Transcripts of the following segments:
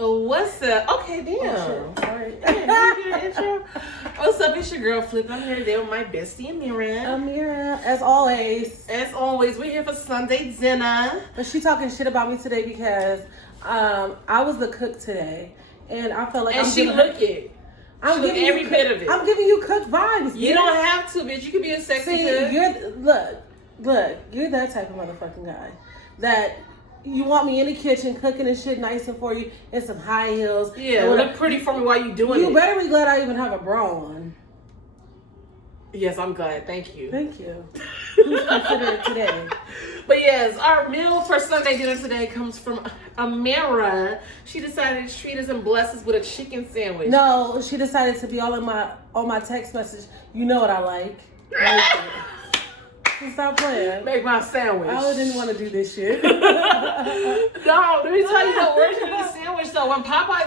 What's up? Okay, damn. Oh, sorry. Intro. What's up? It's your girl Flip. I'm here today with my bestie Amira. Amira, as always. As always, we're here for Sunday dinner. But she talking shit about me today because I was the cook today, and I felt like I'm giving every bit of it. I'm giving you cook vibes. You don't have to, bitch. You can be a sexy cook. You're that type of motherfucking guy that. You want me in the kitchen cooking and shit nice and for you in some high heels. Yeah, look pretty for me while you doing it. You better be glad I even have a bra on. Yes, I'm glad. Thank you. Thank you. Who's considerate today? But yes, our meal for Sunday dinner today comes from Amira. She decided to treat us and bless us with a chicken sandwich. No, she decided to be all in my text message. You know what I like. Stop playing. Make my sandwich. I didn't want to do this shit. No, let me tell you the origin of the sandwich though. When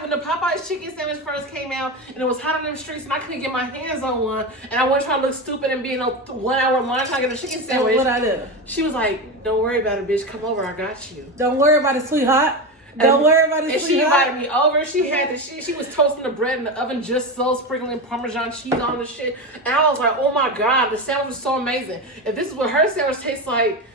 the Popeye's chicken sandwich first came out and it was hot on them streets and I couldn't get my hands on one and I wasn't trying to look stupid and be in a 1 hour line trying to get a chicken sandwich. What I did? She was like, "Don't worry about it, bitch. Come over. I got you. Don't worry about it, sweetheart. Don't worry about it, and sweetheart." She invited me over. She had the shit. She was toasting the bread in the oven, just so sprinkling Parmesan cheese on the shit. And I was like, "Oh my god, the sandwich was so amazing. If this is what her sandwich tastes like,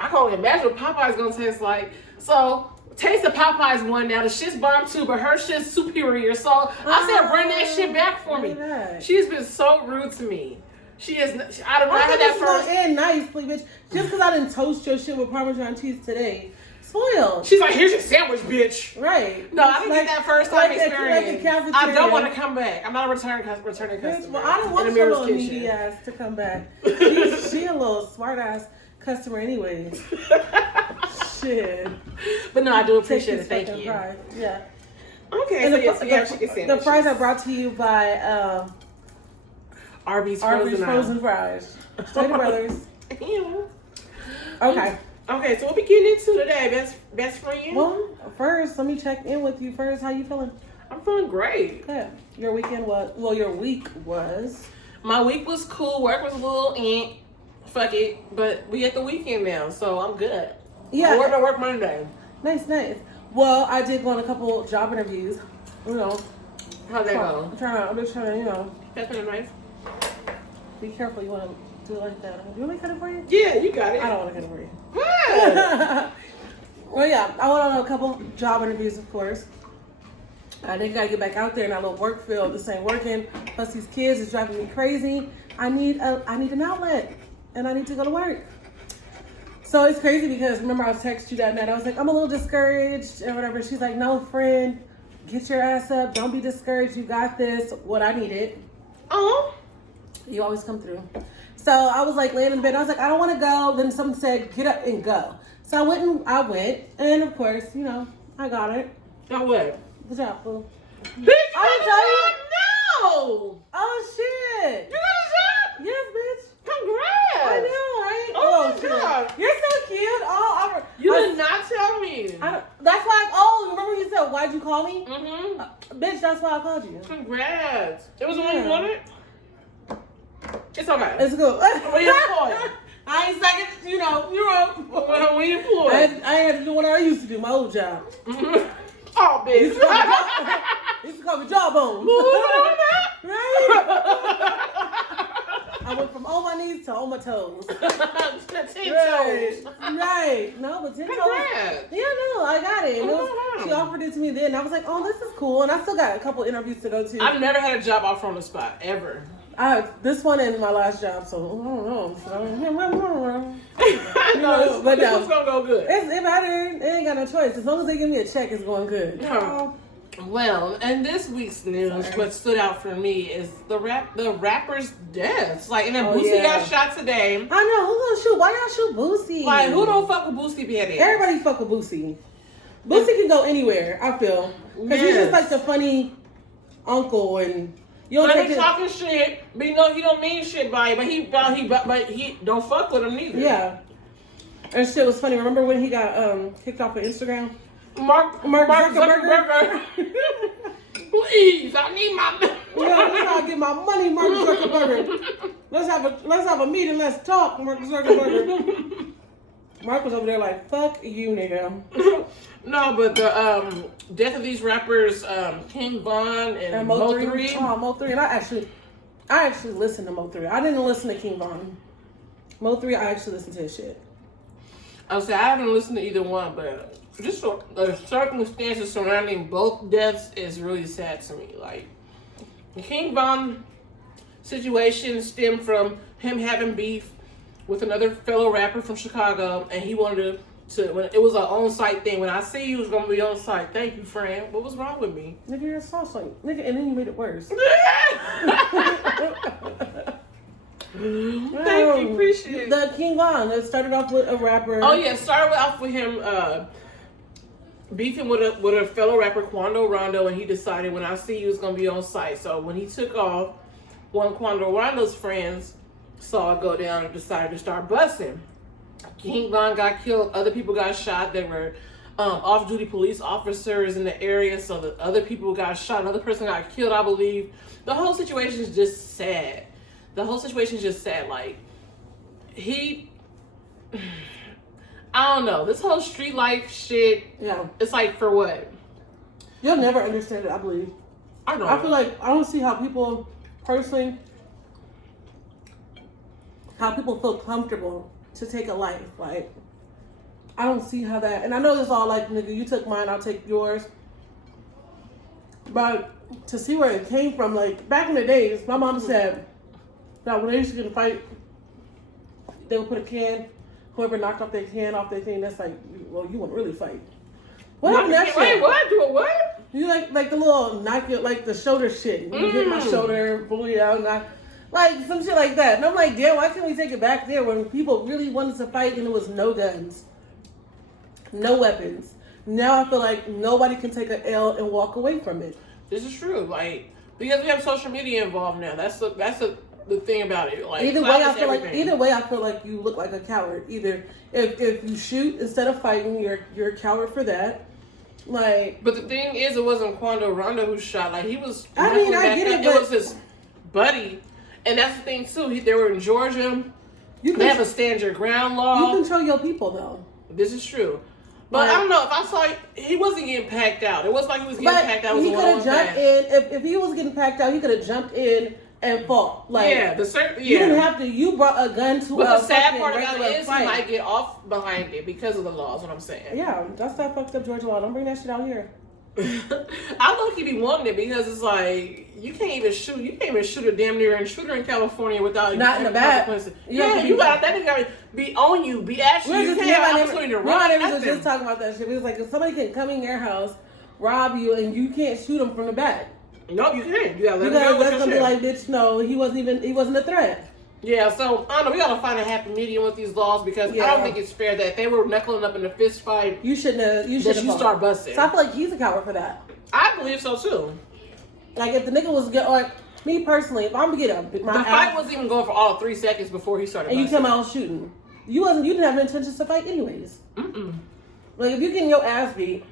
I can only imagine what Popeye's gonna taste like." So taste the Popeye's one now. The shit's bomb too, but her shit's superior. So I said, "Bring that shit back for me." She's been so rude to me. She is. I don't know. I had that first. End nicely, bitch. Just because I didn't toast your shit with Parmesan cheese today. Spoiled. She's like, "Here's your sandwich, bitch." Right. No, I didn't get that first time experience. I don't want to come back. I'm not a returning customer. Well, I don't want your little needy ass to come back. She a little smart ass customer anyways. Shit. But no, I do appreciate it. Thank you. Fries. Yeah. Okay. And the fries are brought to you by Arby's frozen fries. Straight Brothers. Okay. Okay, so what we getting into today, best friend? Well, first, let me check in with you first. How you feeling? I'm feeling great. Good. Your weekend was, your week was? My week was cool. Work was a little fuck it. But we at the weekend now, so I'm good. Yeah. I work Monday. Nice. Well, I did go on a couple job interviews. You know. How'd that go? I'm just trying to, you know. That's kind of nice. Be careful. You want to do it like that. Do you want me to cut it for you? Yeah, you got it. I don't want to cut it for you. Good. Well, yeah, I went on a couple job interviews, of course. I then gotta get back out there in that little work field. This ain't working. Plus, these kids is driving me crazy. I need an outlet, and I need to go to work. So it's crazy because remember I was texting you that night. I was like, I'm a little discouraged and whatever. She's like, no, friend, get your ass up. Don't be discouraged. You got this. What I needed. You always come through. So I was like laying in bed. I was like, I don't want to go. Then someone said, get up and go. So I went. And of course, you know, I got it. Got what? The job, boo. Bitch, I tell you. No. Oh, shit. You got a job? Yes, bitch. Congrats. I know, right? Oh my God. You're so cute. You did not tell me. That's why, remember you said, why'd you call me? Mm-hmm. Bitch, that's why I called you. Congrats. It was the one you wanted? It's okay. It's good. When you employed. I ain't second, you know, you're up. When you employed. I had to do what I used to do, my old job. Mm-hmm. Oh, bitch. Used to call me jawbone. Right? I went from on my knees to on my toes. 10 toes. Right. No, but 10 toes. Congrats. Yeah, no, I got it. And she offered it to me then. I was like, oh, this is cool. And I still got a couple interviews to go to. I've never had a job offer on the spot, ever. This one and my last job, so I don't know. No, but this one's gonna go good. It matters. They ain't got no choice. As long as they give me a check, it's going good. No. Well, and this week's news, what stood out for me is the rapper's death. Like, and then Boosie got shot today. I know. Who gonna shoot? Why y'all shoot Boosie? Like, who don't fuck with Boosie beheaded? Everybody fuck with Boosie. Boosie can go anywhere, I feel. Because he's just like the funny uncle and you don't take talking shit, but you know he don't mean shit by it, but he don't fuck with him neither. Yeah. And shit was funny. Remember when he got kicked off of Instagram? Mark Zuckerberg. Please, I need my money. Yeah, that's how I get my money, Mark Zuckerberg. Let's have a meeting. Let's talk, Mark Zuckerberg. Mark was over there like, fuck you, nigga. No, but the death of these rappers, King Von and Mo3. Oh, Mo3. And I actually listened to Mo3. I didn't listen to King Von. Mo3, I actually listened to his shit. I would say I haven't listened to either one, but just the circumstances surrounding both deaths is really sad to me. Like, the King Von situation stemmed from him having beef with another fellow rapper from Chicago, and he wanted to when it was an on-site thing. When I see you was gonna be on site, thank you, friend. What was wrong with me? Nigga, you're a sauce like nigga, and then you made it worse. Thank you, appreciate it. The King Von, it started off with a rapper. Oh yeah, started off with him beefing with a fellow rapper, Quando Rondo, and he decided when I see you was gonna be on site. So when he took off, one of Quando Rondo's friends saw it go down and decided to start busting. King Von got killed, other people got shot. There were off-duty police officers in the area, so the other people got shot. Another person got killed, I believe. The whole situation is just sad. Like, I don't know. This whole street life shit, yeah, it's like, for what? You'll never understand it, I believe. I feel like I don't see how people, personally, how people feel comfortable to take a life. Like, I don't see how that, and I know it's all like, nigga, you took mine, I'll take yours. But to see where it came from, like, back in the days, my mom said that when they used to get in a fight, they would put a can, whoever knocked off their can off their thing, that's like, well, you won't really fight. What happened to that shit? Wait, what? Do a what? You like the little knock it, like the shoulder shit. You hit my shoulder, pull you out, and like some shit like that. And I'm like, damn, why can't we take it back there when people really wanted to fight and there was no guns, no weapons? Now I feel like nobody can take an L and walk away from it. This is true, like, because we have social media involved now. That's the thing about it. Like, either way, I feel like you look like a coward. Either if you shoot instead of fighting, you're a coward for that. Like, but the thing is, it wasn't Quando Rondo who shot. Like, he was. I mean, I get it, but it was his buddy, and that's the thing too. They were in Georgia. They have a stand your ground law. You control your people, though. This is true. But I don't know, if I saw it, he wasn't getting packed out. It wasn't like he was getting packed out. He could have jumped in. If he was getting packed out, he could have jumped in and fought. Like, you didn't have to. You brought a gun to. But the sad part about it is, he might get off behind it because of the laws. What I'm saying. Yeah, that's that fucked up Georgia law. Don't bring that shit out here. I low-key be wanting it because it's like you can't even shoot a damn near intruder in California without not in the back. Yeah, you got that. Nigga gotta be on you, be at you. You can't have an opportunity to run. We was just talking about that shit. It was like if somebody can come in your house, rob you, and you can't shoot them from the back. No, you can't. You gotta let them be like, bitch, no, he wasn't a threat. Yeah, so I don't know. We gotta find a happy medium with these laws because I don't think it's fair that if they were knuckling up in a fist fight. You shouldn't have start busting. So I feel like he's a coward for that. I believe so too. Like if the nigga was good, like me personally, if I'm gonna get up, the fight wasn't even going for all 3 seconds before he started. And busting. You come out shooting. You didn't have intentions to fight anyways. Like if you getting your ass beat,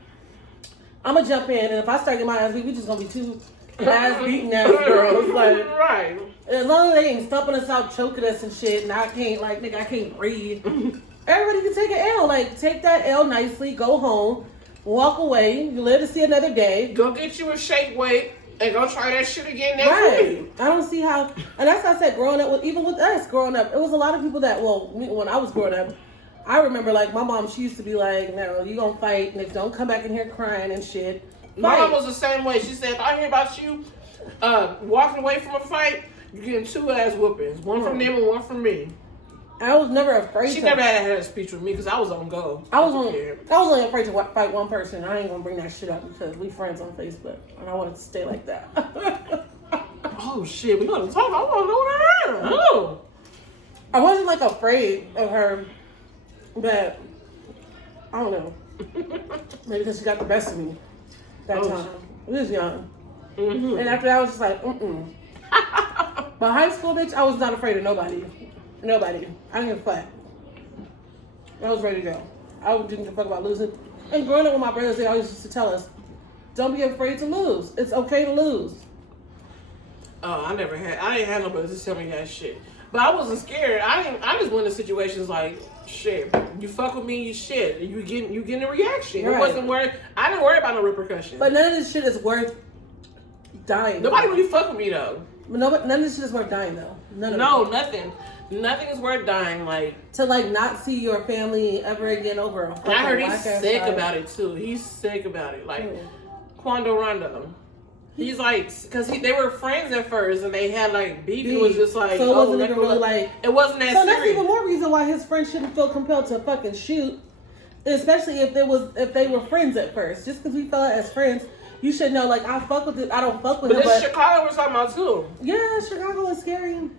I'm gonna jump in, and if I start getting my ass beat, we just gonna be two ass beating ass girls. Like, right. As long as they ain't stumping us out, choking us and shit, and I can't breathe. Everybody can take an L. Like, take that L nicely, go home, walk away. You live to see another day. Go get you a shake weight and go try that shit again next week. I don't see how. And that's what I said. Growing up, even with us growing up, it was a lot of people that. Well, when I was growing up, I remember like my mom. She used to be like, "No, you gonna fight, and if don't come back in here crying and shit." My mom was the same way. She said, "If I hear about you walking away from a fight, you're getting 2 ass whoopings. One from them and one from me." I was never afraid. She never had a speech with me because I was on go. I was only afraid to fight one person. I ain't gonna bring that shit up because we friends on Facebook, and I wanted to stay like that. Oh shit, we gotta talk. I wanna know what happened. Oh. I wasn't like afraid of her, but I don't know. Maybe because she got the best of me that time. We was young, and after that I was just like, But high school, bitch, I was not afraid of nobody. Nobody. I didn't give a fuck. I was ready to go. I didn't give a fuck about losing. And growing up with my brothers, they always used to tell us, don't be afraid to lose. It's okay to lose. Oh, I didn't have nobody to tell me that shit. But I wasn't scared. I just went in situations like, shit, you fuck with me, you shit. You getting a reaction. Right. It wasn't worth. I didn't worry about no repercussions. But none of this shit is worth dying. Nobody really fuck with me though. None of this shit is worth dying though. Nothing. Nothing is worth dying. Like to not see your family ever again over a fucking and I heard he's sick fight. about it too. He's sick about it. Like Quando Rondo. He's like, because they were friends at first and they had like beef. It was just like, so it wasn't even really like. It wasn't that So serious. that's even more reason why his friends shouldn't feel compelled to fucking shoot, especially if they were friends at first. Just because we felt as friends, you should know like I fuck with it. I don't fuck with him. But this Chicago we're talking about too. Yeah, Chicago is scary.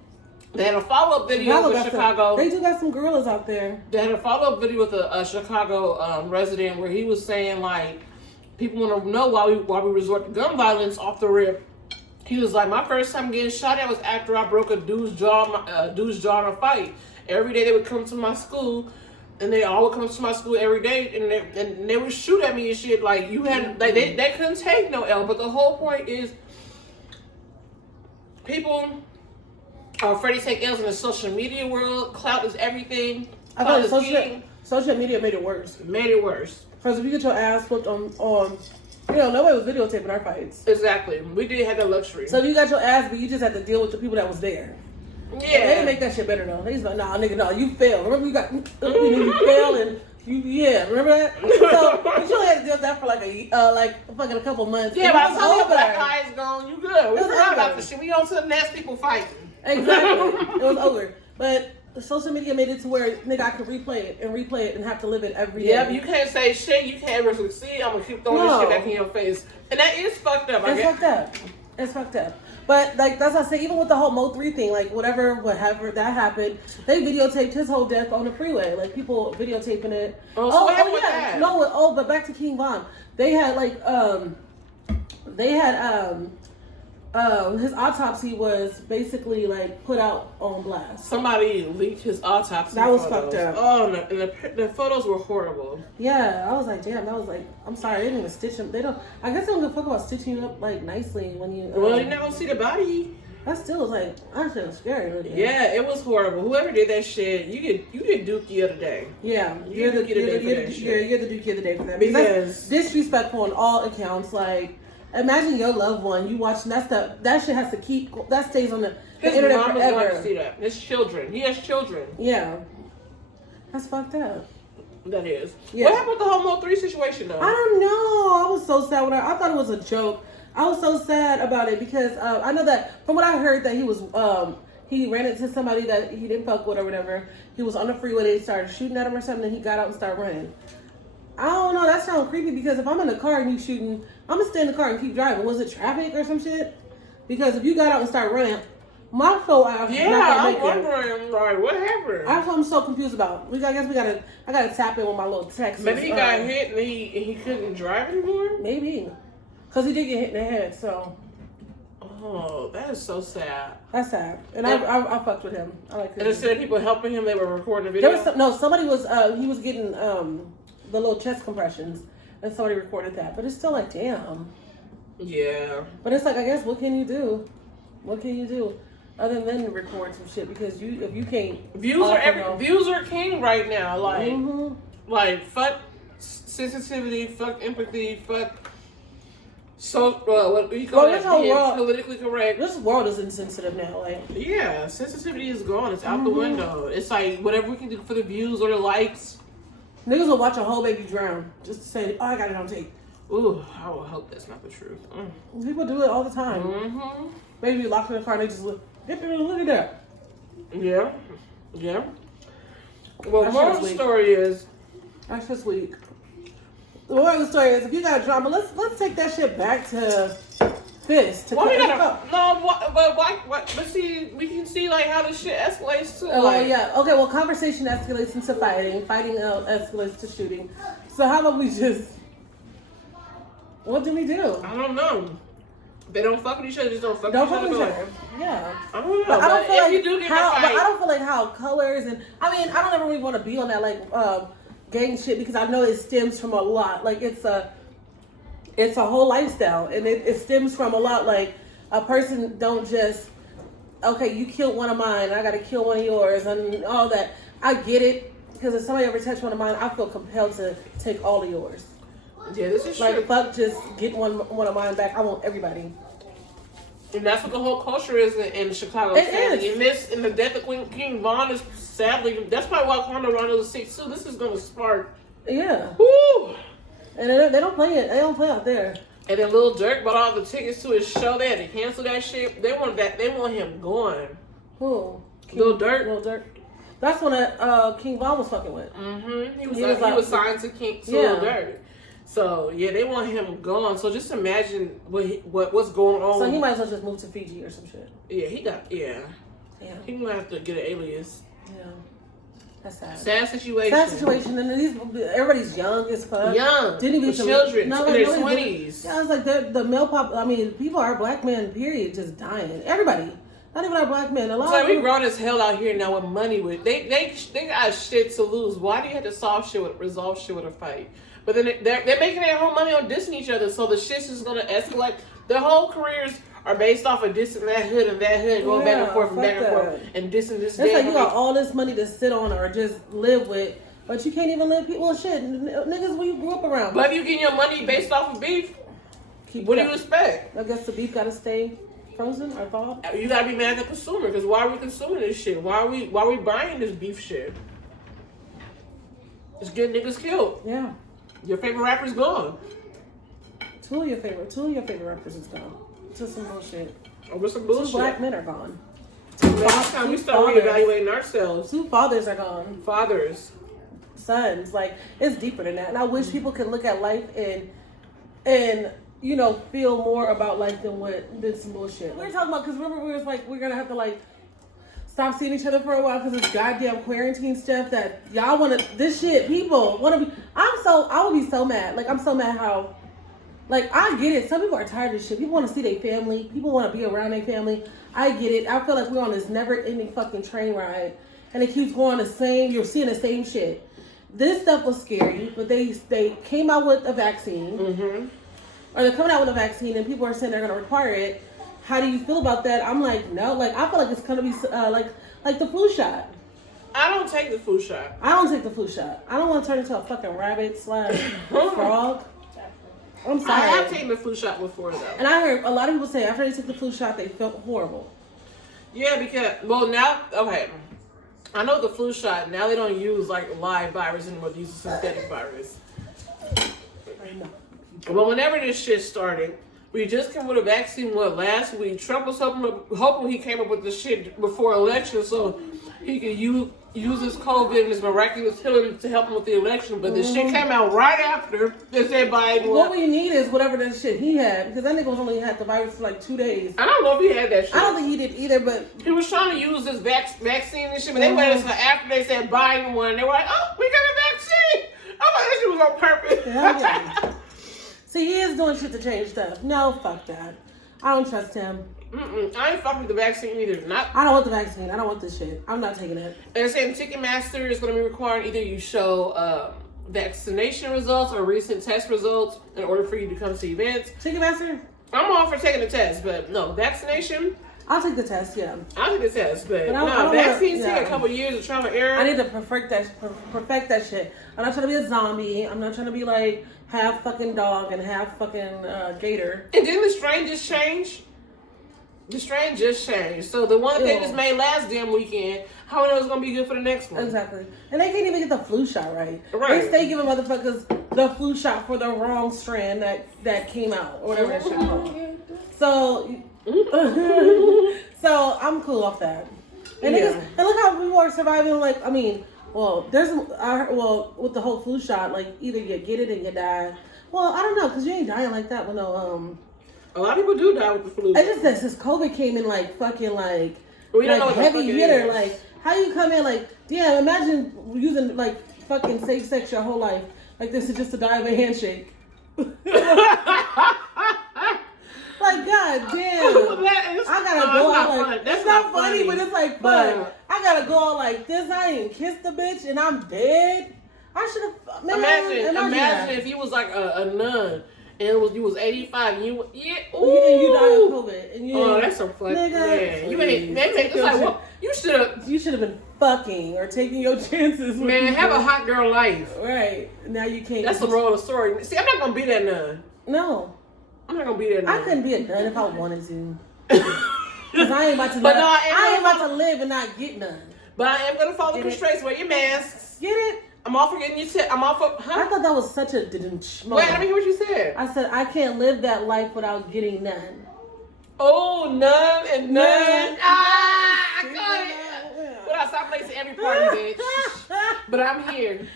They had a follow-up video with Chicago. They do got some gorillas out there. They had a follow-up video with a Chicago resident where he was saying like, people want to know why we resort to gun violence off the rip. He was like, my first time getting shot at was after I broke a dude's jaw in a fight. Every day they would come to my school, and they all would come to my school every day, and they would shoot at me and shit. Like you had, like they couldn't take no L. But the whole point is, people are afraid to take L's in the social media world. Clout is everything. I thought social media made it worse. Made it worse. Because if you get your ass flipped on, nobody was videotaping our fights. Exactly. We did have that luxury. So if you got your ass, but you just had to deal with the people that was there. Yeah. They didn't make that shit better though. They just like, nah, nigga, no, you failed. Remember you failed and remember that? So but you only had to deal with that for like a couple months. Yeah, by the time the black eye is gone, you good. We forgot about the shit. We on to the next people fighting. Exactly. It was over. But social media made it to where nigga I could replay it and have to live it every day. Yeah, but you can't say shit. You can't ever succeed. I'm gonna keep throwing this shit back in your face, and that is fucked up. It's fucked up. But like that's what I say. Even with the whole Mo3 thing, like whatever that happened, they videotaped his whole death on the freeway. Like people videotaping it. What happened with that? No, but back to King Von. They had his autopsy was basically like put out on blast. Somebody leaked his autopsy. That was photos. fucked up. Oh, no, and the photos were horrible. Yeah, I was like, damn. That was like, I'm sorry, they didn't even stitch him. They don't. I guess they don't give a fuck about stitching you up like nicely when you. Well, you're not gonna see the body. That still was like, honestly, it was scary. Really. Yeah, it was horrible. Whoever did that shit, you get Dookie of the day. Yeah, you're the Dookie of the day for that because that's disrespectful on all accounts. Like. Imagine your loved one, you watching that stuff. That shit has to that stays on the internet forever. His mom is going to see that. His children. He has children. Yeah. That's fucked up. That is. Yeah. What happened with the whole Mo3 situation, though? I don't know. I was so sad with her. I thought it was a joke. I was so sad about it because I know that from what I heard that he was he ran into somebody that he didn't fuck with or whatever. He was on the freeway. They started shooting at him or something, and he got out and started running. I don't know. That sounds creepy because if I'm in the car and you shooting, I'm gonna stay in the car and keep driving. Was it traffic or some shit? Because if you got out and started running, my soul out. Yeah, I'm wondering, like, what happened? That's what I'm so confused about. I gotta tap in with my little text. Maybe he got hit and he couldn't drive anymore. Maybe, cause he did get hit in the head. So. Oh, that is so sad. That's sad. And I fucked with him. I like. And instead of people helping him, they were recording a video. There was somebody was he was getting the little chest compressions, and somebody recorded that. But it's still like, damn. Yeah. But it's like, I guess, what can you do? What can you do other than record some shit? Because if you can't, views are king right now. Like, like fuck sensitivity, fuck empathy, fuck. So what do you call it? Politically correct. This world is insensitive now. Like, yeah, sensitivity is gone. It's out the window. It's like whatever we can do for the views or the likes. Niggas will watch a whole baby drown just to say, "Oh, I got it on tape." Ooh, I will hope that's not the truth. People do it all the time. Baby locked in the car, and they just look at that. Yeah, yeah. Well, moral of the story is that's just weak. The moral of the story is, if you got drama, let's take that shit back to this. But see, we can see like how this shit escalates too. Oh yeah. Okay. Well, conversation escalates into fighting. Fighting escalates to shooting. So how about we just? What do we do? I don't know. They don't fuck with each other. Just don't fuck with each other. Yeah. I don't know. But I don't feel like you do get how. But I don't feel like how colors and I don't ever really want to be on that like gang shit because I know it stems from a lot. Like it's a whole lifestyle and it stems from a lot. Like a person don't just okay, you killed one of mine, I gotta kill one of yours, and all that. I get it, because if somebody ever touched one of mine, I feel compelled to take all of yours. Yeah, this is like, true. Fuck, just get one of mine back. I want everybody. And that's what the whole culture is in Chicago. It is. In the death of King Von is sadly, that's probably why Quando Rondo is 6'2". This is gonna spark. Yeah. Woo! And they don't play it. They don't play out there. And then Lil Durk bought all the tickets to his show. They had to cancel that shit. They want him gone. Who? Lil Durk. Lil Durk. That's when King Von was fucking with. Mm-hmm. He was signed to Lil Durk. So yeah, they want him gone. So just imagine what's going on. So he might as well just move to Fiji or some shit. Yeah, Yeah. He gonna have to get an alias. Yeah. That's sad. Sad situation. Sad situation. And everybody's young as fuck. Young. Didn't even children in their 20s. Yeah, I was like the male pop. I mean, people are black men. Period. Just dying. Everybody. Not even our black men. A lot. So we grown as hell out here now with money. They got shit to lose. Why do you have to resolve shit with a fight? But then they're making their whole money on dissing each other. So the shit's just gonna escalate. Their whole careers are based off of dissing that hood and that hood, going back and forth and back and forth, and dissing this. It's like you got all this money to sit on or just live with, but you can't even live people. Well, shit, niggas who you grew up around. But if you getting your money based off of beef, what do you expect? I guess the beef gotta stay frozen or thawed. You gotta be mad at the consumer, because why are we consuming this shit? Why are we buying this beef shit? It's getting niggas killed. Yeah. Your favorite rapper's gone. Two of your favorite rappers is gone. To some bullshit. Over some bullshit. 2 black men are gone. Last time we start reevaluating ourselves. 2 fathers are gone. Fathers. Sons. Like, it's deeper than that. And I wish people could look at life and you know, feel more about life than some bullshit. We were talking about, because remember we was like, we're gonna have to like stop seeing each other for a while because it's goddamn quarantine stuff that y'all want to, this shit, people want to be, I would be so mad. Like, I'm so mad how, like, I get it. Some people are tired of shit. People want to see their family. People want to be around their family. I get it. I feel like we're on this never-ending fucking train ride, and it keeps going you're seeing the same shit. This stuff was scary, but they came out with a vaccine. Mm-hmm. Or they're coming out with a vaccine, and people are saying they're going to require it. How do you feel about that? I'm like, no. Like, I feel like it's going to be like the flu shot. I don't take the flu shot. I don't take the flu shot. I don't want to turn into a fucking rabbit / frog. I'm sorry. I have taken the flu shot before, though. And I heard a lot of people say after they took the flu shot, they felt horrible. Yeah, because, well, now, okay. I know the flu shot, now they don't use, like, live virus anymore. They use a synthetic virus. Well, whenever this shit started, we just came with a vaccine, last week? Trump was hoping he came up with this shit before election so he could use his COVID and his miraculous healing to help him with the election. But this shit came out right after they said Biden. What we need is whatever that shit he had, because that nigga was only had the virus for like 2 days. I don't know if he had that shit. I don't think he did either, but he was trying to use this vaccine and shit, but they waited until after they said Biden won. They were like, oh, we got a vaccine. I'm like, this shit was on purpose. Yeah. See, he is doing shit to change stuff. No, fuck that. I don't trust him. I ain't fucking with the vaccine either. I don't want the vaccine. I don't want this shit. I'm not taking it. They're saying Ticketmaster is going to be requiring either you show vaccination results or recent test results in order for you to come to events. Ticketmaster? I'm all for taking the test, but no, vaccination. I'll take the test, yeah. I'll take the test, but no, vaccines take a couple years of trial and error. I need to perfect that shit. I'm not trying to be a zombie. I'm not trying to be like half fucking dog and half fucking gator. And didn't the strain just change? The strain just changed. So the one they just made last damn weekend, how we know it's going to be good for the next one? Exactly. And they can't even get the flu shot right. Right. They stay giving motherfuckers the flu shot for the wrong strand that came out, or whatever that shit called. So... so I'm cool off that. And and look how people are surviving. Like, I mean, well, with the whole flu shot, like either you get it and you die. Well, I don't know, because you ain't dying like that with no A lot of people do die with the flu. It's just that since COVID came in, like fucking like we don't know what heavy hitter. is. Like, how you come in like, damn, imagine using like fucking safe sex your whole life. Like, this is just to die of a handshake. Like, god damn. I gotta go out like, that's not funny, but it's like fun. I gotta go out like this. I didn't kiss the bitch and I'm dead. I should have. Imagine if he was like a nun and you was 85. And you ooh. And you died of COVID. And you That's so funny. Nigga, Man, you ain't. It's like what you should have. You should have been fucking or taking your chances. Man, have a hot girl life. Right now you can't. That's the moral of the story. See, I'm not gonna be that nun. No, I'm not gonna be that nun. I couldn't be a nun if I wanted to. Cause I ain't about to. But I ain't about to live and not get none. But I am gonna follow the constraints. Wear your masks. Get it? I'm all for getting your I'm all for. Huh? I thought that was such a moment. Wait, I didn't hear what you said. I said I can't live that life without getting none. Oh, none and none. I got it. But I stop late to every party, bitch. But I'm here.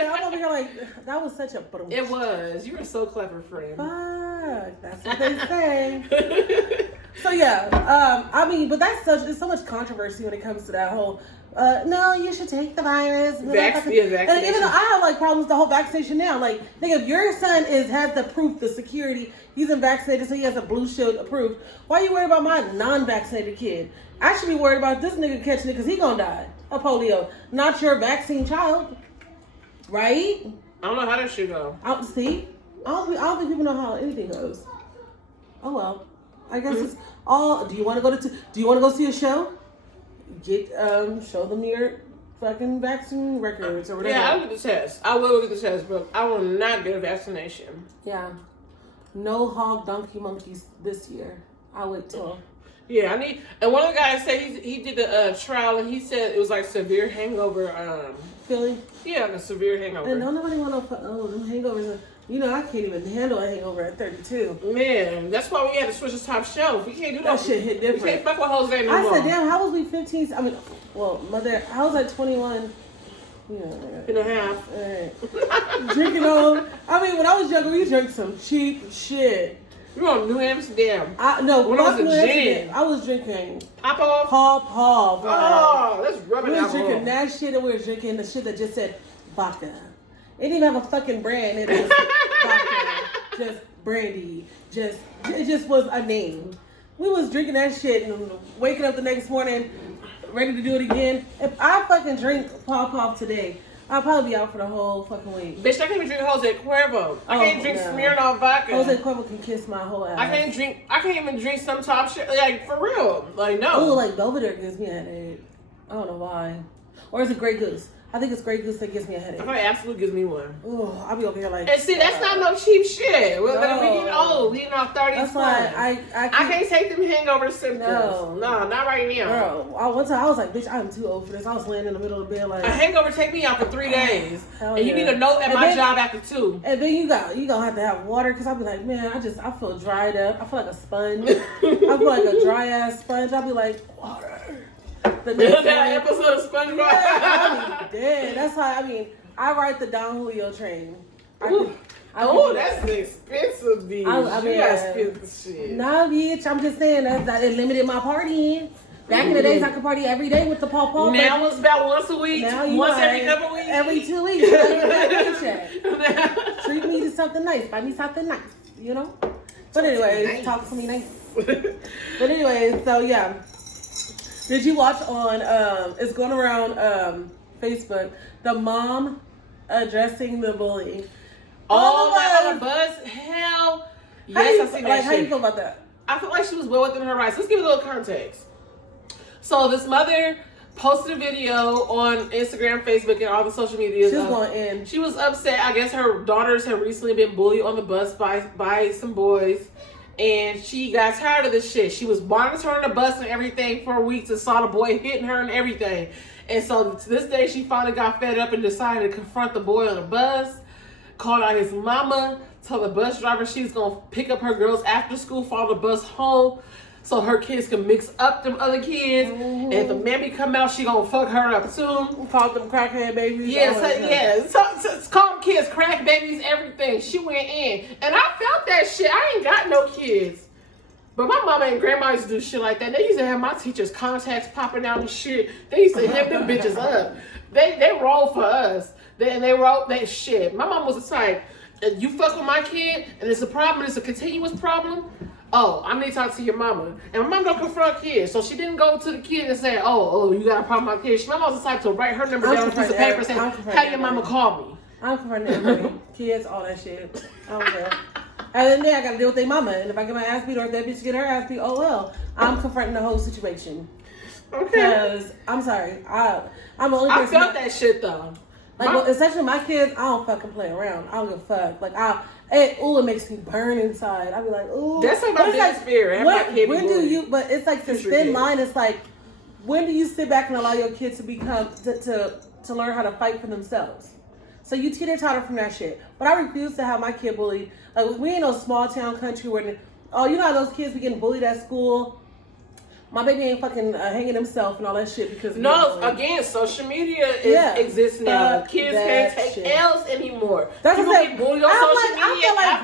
I'm over here like that was such a. It was. You were so clever, friend. Fuck, that's what they say. So yeah, I mean, but there's so much controversy when it comes to that whole. No, you should take the virus. And even though I have like problems with the whole vaccination now, like think if your son has the proof, the security, he's been vaccinated, so he has a blue shield approved. Why are you worried about my non-vaccinated kid? I should be worried about this nigga catching it because he gonna die of polio, not your vaccine child, right? I don't know how that shit go. See, I don't think people know how anything goes. Oh well, I guess it's all. Do you want to go see a show? Get show them your fucking vaccine records or whatever. Yeah, I'll get the test. I will get the test, but I will not get a vaccination. Yeah, no hog donkey monkeys this year. I'll wait till. Yeah, and one of the guys said he did the trial and he said it was like severe hangover. Feeling? Yeah, like a severe hangover. And don't nobody want them hangovers. You know, I can't even handle a hangover at 32. Man, that's why we had to switch the top shelf. We can't do that. Shit hit different. We can't fuck with Jose no more. I said, damn, how was we 15? I mean, well, I was like 21. You know, and a half. Drinking on. I mean, when I was younger, we drank some cheap shit. We were on New Amsterdam. When I was in gin. I was drinking Pop Off. Oh, let's rub it out. We was drinking that shit, and we were drinking the shit that just said vodka. It didn't even have a fucking brand. It was vodka, just brandy. It just was a name. We was drinking that shit and waking up the next morning, ready to do it again. If I fucking drink Pop today, I'll probably be out for the whole fucking week. Bitch, I can't even drink Jose Cuervo. I can't drink Smirnoff vodka. Jose Cuervo can kiss my whole ass. I can't even drink some top shit. Like, for real. Like, no. Oh, like Belvedere gives me a headache. I don't know why. Or is it Grey Goose? I think it's Grey Goose that gives me a headache. I feel like Absolute gives me one. Oh, I'll be over here like. And see, that's not no cheap shit. We're getting old. We getting off 30. That's why I can't take them hangover symptoms. No, not right now. Girl, one time I was like, bitch, I'm too old for this. I was laying in the middle of the bed like. A hangover take me out for 3 days. And you need a note at my job after 2. And then you gonna have to have water because I'll be like, man, I feel dried up. I feel like a sponge. I feel like a dry ass sponge. I'll be like, water. The next episode of SpongeBob. Yeah, I'll be dead. That's how I ride the Don Julio train. That's an expensive bitch. You gotta spend the shit. Nah, bitch. I'm just saying that it limited my partying. Back in the days, I could party every day with the Paw. Now it's about once a week. Once every couple weeks. Every 2 weeks. Treat me to something nice. Buy me something nice. You know. But anyways, talk to me nice. But anyways, so yeah. Did you watch on, it's going around Facebook, the mom addressing the bully? On the bus? Hell yes, I see that shit. How do you feel about that? I feel like she was well within her rights. Let's give you a little context. So this mother posted a video on Instagram, Facebook, and all the social media. She was going in. She was upset. I guess her daughters had recently been bullied on the bus by some boys. And she got tired of this shit. She was monitoring the bus and everything for weeks and saw the boy hitting her and everything. And so to this day, she finally got fed up and decided to confront the boy on the bus, called out his mama, told the bus driver she's going to pick up her girls after school, follow the bus home so her kids can mix up them other kids. Mm-hmm. And if the mammy come out, she going to fuck her up too. Called them crackhead babies. So call them kids crack babies, everything. She went in. And I felt that shit. I ain't got no kids. But my mama and grandma used to do shit like that. They used to have my teachers' contacts popping out and shit. They used to hit them bitches up. They roll for us. They roll that shit. My mom was the type, you fuck with my kid and it's a problem, it's a continuous problem. Oh, I need to talk to your mama. And my mom don't confront kids. So she didn't go to the kid and say, you got a problem with my kid. My mom was the type to write her number down on a piece of paper saying, how your mama call me. I'm confronting everybody. Kids, all that shit. I don't care. And then I gotta deal with their mama. And if I get my ass beat or if that bitch get her ass beat, oh well. I'm confronting the whole situation. Okay. Because, I'm sorry. I'm the only person. I felt that shit though. Like, well, essentially, my kids, I don't fucking play around. I don't give a fuck. Like, it makes me burn inside. I be like, ooh. That's what my biggest fear. When do you, but it's like this thin line. It's like, when do you sit back and allow your kids to become, to learn how to fight for themselves? So you teeter-totter from that shit. But I refuse to have my kid bullied. Like, we ain't no small town country where, you know how those kids be getting bullied at school? My baby ain't fucking hanging himself and all that shit because again, social media exists now. Kids can't take L's anymore. That's People get bullied on social media. I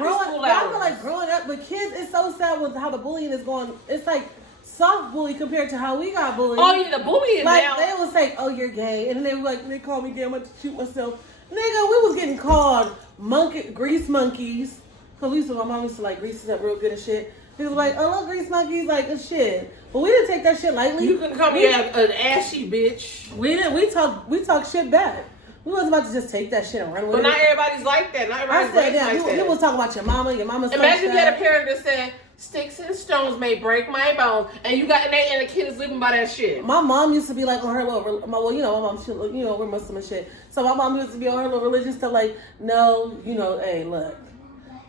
feel like growing up, but kids, it's so sad with how the bullying is going. It's like soft bully compared to how we got bullied. Oh yeah, the bullying like now. They would say, "Oh, you're gay," and then they were like, they called me damn, I to shoot myself. Nigga, we was getting called grease monkeys. Cause my mom used to like grease up real good and shit. He was like, "Oh, look, grease monkeys, like this shit." But we didn't take that shit lightly. You can call me an ashy bitch. We didn't. We talk shit back. We wasn't about to just take that shit and run with it. But not everybody's like that. Not everybody's like that. You was talking about your mama. Your mama's. Imagine you had a parent that said, "Sticks and stones may break my bones," and you got and the kid is living by that shit. My mom used to be like on her little, my mom, she, we're Muslim and shit. So my mom used to be on her little religious stuff, like, no, hey, look,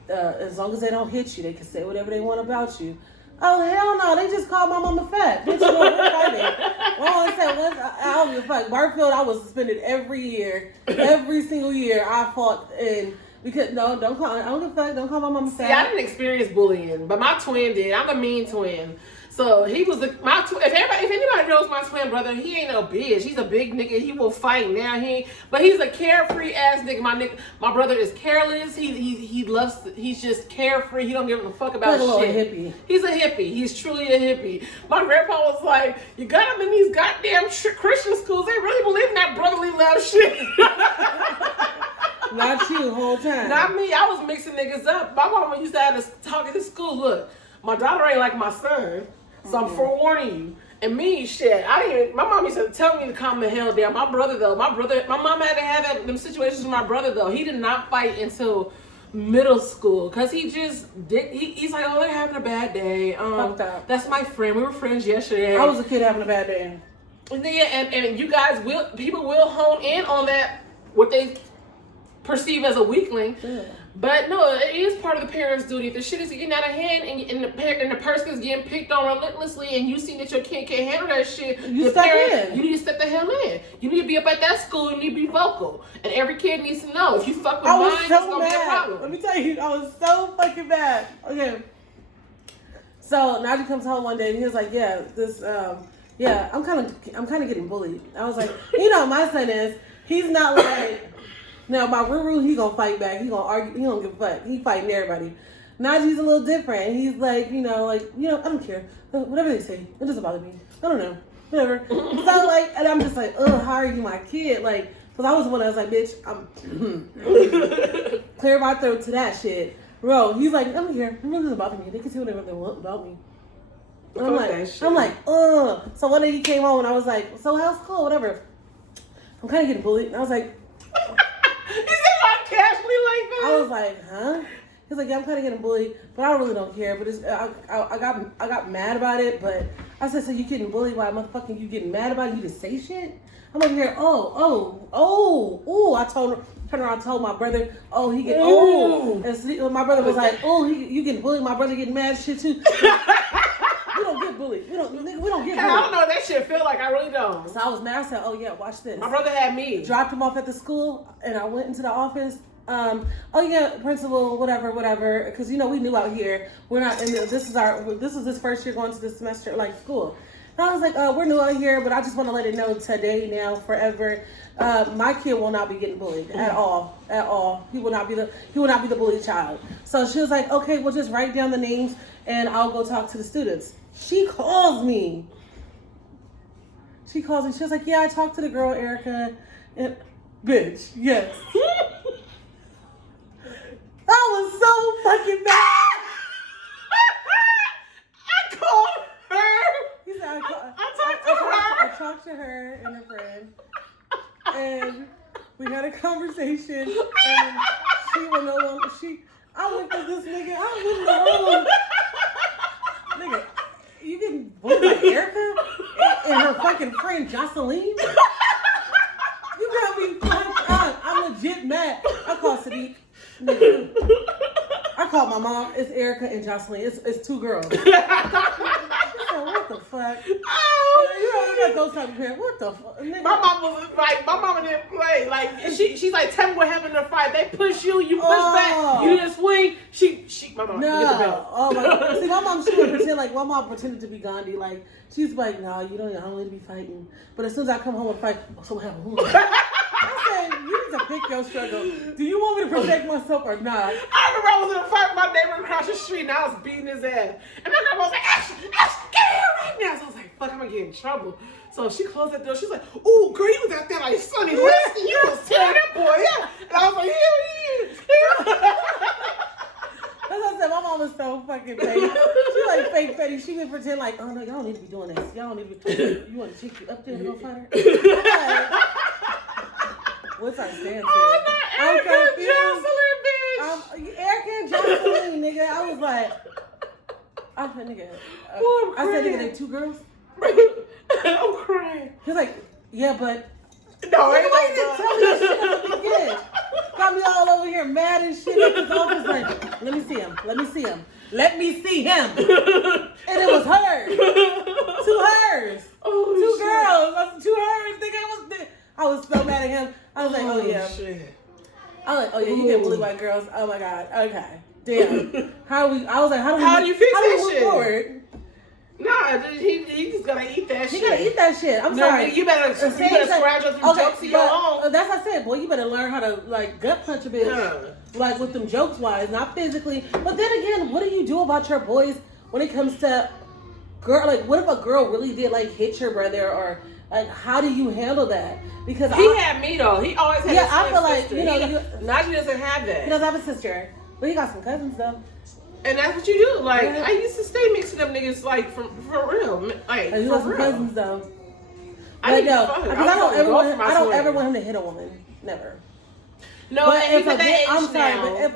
as long as they don't hit you, they can say whatever they want about you. Oh hell no! They just called my mama fat. Bitch, you know we're fighting. I don't give a fuck. Barfield, I was suspended every year, every single year. I fought and. Because I don't give a fuck. Don't call my mama fat. See, I didn't experience bullying, but my twin did. I'm a mean twin, so he was my twin. If anybody knows my twin brother, he ain't no bitch. He's a big nigga. He will fight now. But he's a carefree ass nigga. My brother is careless. He's just carefree. He don't give a fuck about shit. Hippie. He's a hippie. He's truly a hippie. My grandpa was like, "You got him in these goddamn Christian schools. They really believe in that brotherly love shit." Not you the whole time. Not me. I was mixing niggas up. My mama used to have to talk at the school. Look, my daughter ain't like my son, so I'm forewarning you. And me, shit, my mom used to tell me to calm the hell down. My mom had to have them situations with my brother though. He did not fight until middle school because he's like, oh, they're having a bad day. That's my friend. We were friends yesterday. I was a kid having a bad day. And you guys people will hone in on that, what they perceive as a weakling. Yeah. But no, it is part of the parent's duty. If the shit is getting out of hand and the person is getting picked on relentlessly and you see that your kid can't handle that shit, you need to step the hell in. You need to be up at that school. You need to be vocal. And every kid needs to know, if you fuck with mine, it's going to be a problem. Let me tell you, I was so fucking mad. Okay. So Najee comes home one day and he was like, I'm kind of getting bullied. I was like, my son is, he's not like, now, my Ruru, he gonna fight back. He gonna argue. He don't give a fuck. He fighting everybody. Najee's a little different. He's like, I don't care. Whatever they say, it doesn't bother me. I don't know. Whatever. So, like, and I'm just like, how are you my kid? Like, because I was the one that was like, bitch, I'm clear my throat to that shit. Bro, he's like, I don't care. It really doesn't bother me. They can say whatever they want about me. And I'm like, So one day he came home and I was like, so how's school? Whatever. I'm kind of getting bullied. And I was like, he said like casually like that. I was like, huh? He's like, yeah, I'm kind of getting bullied, but I really don't care. But I got mad about it. But I said, so you getting bullied? Why, motherfucking, you getting mad about it? You just say shit? I'm over here. I turned around, told my brother. He get and my brother was like, you getting bullied? My brother getting mad shit too. We don't get bullied. We don't get bullied. I don't know what that shit feel like. I really don't. So I was mad. I said, watch this. My brother had me. Dropped him off at the school, and I went into the office. Principal, whatever. Because we knew out here we're not. This is his first year going to this semester like school. And I was like, we're new out here, but I just want to let it know today, now, forever. My kid will not be getting bullied at all. He will not be the bullied child. So she was like, okay, we'll just write down the names, and I'll go talk to the students. She calls me. She was like, yeah, I talked to the girl, Erica. And, bitch, yes. I was so fucking mad. I called her. He said, I talked to her. I talked to her and her friend. And We had a conversation, and she was no longer. I looked at this nigga. I was in the room. Nigga, you getting bullied by Erica and her fucking friend Jocelyn? You got me fucked up. I'm legit mad. I called Sadiq. Nigga. I called my mom. It's Erica and Jocelyn. It's two girls. What the fuck? Oh, you got those type of parents. What the fuck? Nigga. My mom was like, my mama didn't play. Like, she's like, tell me what happened in the fight. They push you, you push back, you didn't swing. My mom, no. get the belt. Oh my God. See, my mom, she would pretend like, my mom pretended to be Gandhi. Like, she's like, no, I don't need to be fighting. But as soon as I come home and fight, so what happened? I said, you need to pick your struggle. Do you want me to protect myself or not? I remember I was in a fight with my neighbor across the street and I was beating his ass. And my grandma was like, Ash, get here right now. So I was like, fuck, I'm gonna get in trouble. So she closed that door. She's like, ooh, girl, you was out there like Sonny Liston. You was tearing that boy up. And I was like, yeah. That's what I said. My mom was so fucking fake. She like fake petty. She would pretend like, oh no, y'all don't need to be doing this. Y'all don't need to be. You want to chick you up there to go fight her? What's our stance here? Oh, not Erica and Jocelyn, bitch. Erica and Jocelyn, nigga. I was like, nigga. I said, nigga, they two girls. I'm crying. He's like, yeah, but. No, ain't like didn't tell me that shit at the beginning. Got me all over here mad and shit at his office like, let me see him. Let me see him. Let me see him. And it was her. Two hers. Oh, two shit. girls. Two hers. Nigga, I was so mad at him. I was like, oh yeah. Shit. I was like, oh yeah, you get bullied by girls. Oh my God. Okay. Damn. I was like, how do you fix how do we that move shit? Forward? Nah, he just gotta eat that shit. He gotta eat that shit. I'm sorry. You better scratch up some jokes of your own. That's what I said, boy. You better learn how to like gut punch a bitch, like with them jokes wise, not physically. But then again, what do you do about your boys when it comes to girl? Like, what if a girl really did like hit your brother, or like how do you handle that? Because he had me though. He always had. Yeah, I feel like sister. Najee doesn't have that. He doesn't have a sister, but he got some cousins though. And that's what you do. Like, I used to stay mixing them niggas, like, for real. Like, you got some cousins, though. I don't ever want him to hit a woman. Never. No, but he's at that age I'm sorry, now. but if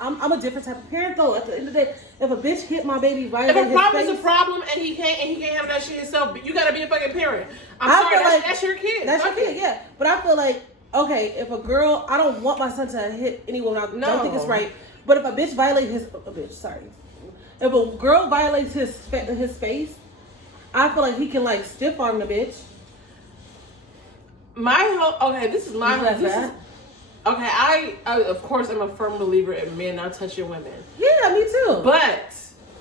I'm a different type of parent, though. At the end of the day, if a bitch hit my baby right in his face. If a problem is a problem and he can't have that shit himself, you gotta be a fucking parent. I'm sorry, that's your kid. That's your kid, yeah. But I feel like, okay, if a girl, I don't want my son to hit any woman. I don't think it's right. But if a bitch violates if a girl violates his space, I feel like he can like stiff arm the bitch. I of course I'm a firm believer in men not touching women. Yeah, me too. But